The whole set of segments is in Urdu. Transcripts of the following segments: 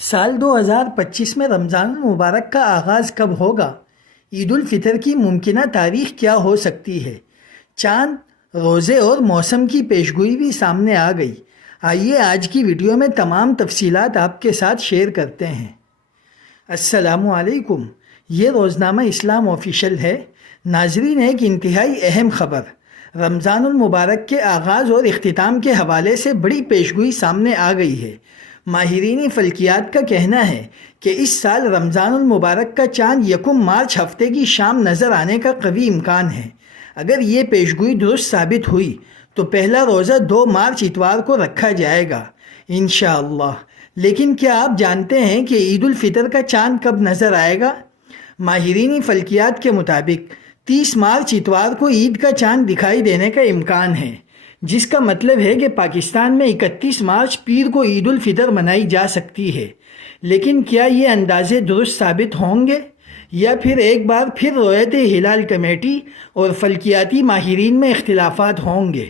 سال 2025 میں رمضان المبارک کا آغاز کب ہوگا؟ عید الفطر کی ممکنہ تاریخ کیا ہو سکتی ہے؟ چاند، روزے اور موسم کی پیشگوئی بھی سامنے آ گئی۔ آئیے آج کی ویڈیو میں تمام تفصیلات آپ کے ساتھ شیئر کرتے ہیں۔ السلام علیکم، یہ روزنامہ اسلام آفیشل ہے۔ ناظرین، ایک انتہائی اہم خبر، رمضان المبارک کے آغاز اور اختتام کے حوالے سے بڑی پیشگوئی سامنے آ گئی ہے۔ ماہرین فلکیات کا کہنا ہے کہ اس سال رمضان المبارک کا چاند 1 مارچ ہفتے کی شام نظر آنے کا قوی امکان ہے۔ اگر یہ پیشگوئی درست ثابت ہوئی تو پہلا روزہ 2 مارچ اتوار کو رکھا جائے گا انشاءاللہ۔ لیکن کیا آپ جانتے ہیں کہ عید الفطر کا چاند کب نظر آئے گا؟ ماہرین فلکیات کے مطابق 30 مارچ اتوار کو عید کا چاند دکھائی دینے کا امکان ہے، جس کا مطلب ہے کہ پاکستان میں 31 مارچ پیر کو عید الفطر منائی جا سکتی ہے۔ لیکن کیا یہ اندازے درست ثابت ہوں گے یا پھر ایک بار پھر رویت ہلال کمیٹی اور فلکیاتی ماہرین میں اختلافات ہوں گے؟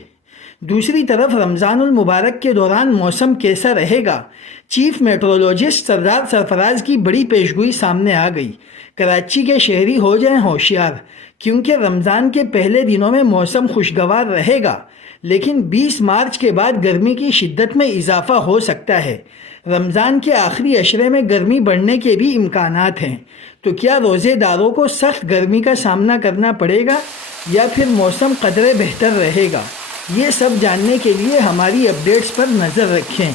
دوسری طرف رمضان المبارک کے دوران موسم کیسا رہے گا؟ چیف میٹرولوجسٹ سردار سرفراز کی بڑی پیشگوئی سامنے آ گئی۔ کراچی کے شہری ہو جائیں ہوشیار، کیونکہ رمضان کے پہلے دنوں میں موسم خوشگوار رہے گا، لیکن 20 مارچ کے بعد گرمی کی شدت میں اضافہ ہو سکتا ہے۔ رمضان کے آخری عشرے میں گرمی بڑھنے کے بھی امکانات ہیں۔ تو کیا روزے داروں کو سخت گرمی کا سامنا کرنا پڑے گا یا پھر موسم قدرے بہتر رہے گا؟ یہ سب جاننے کے لیے ہماری اپڈیٹس پر نظر رکھیں۔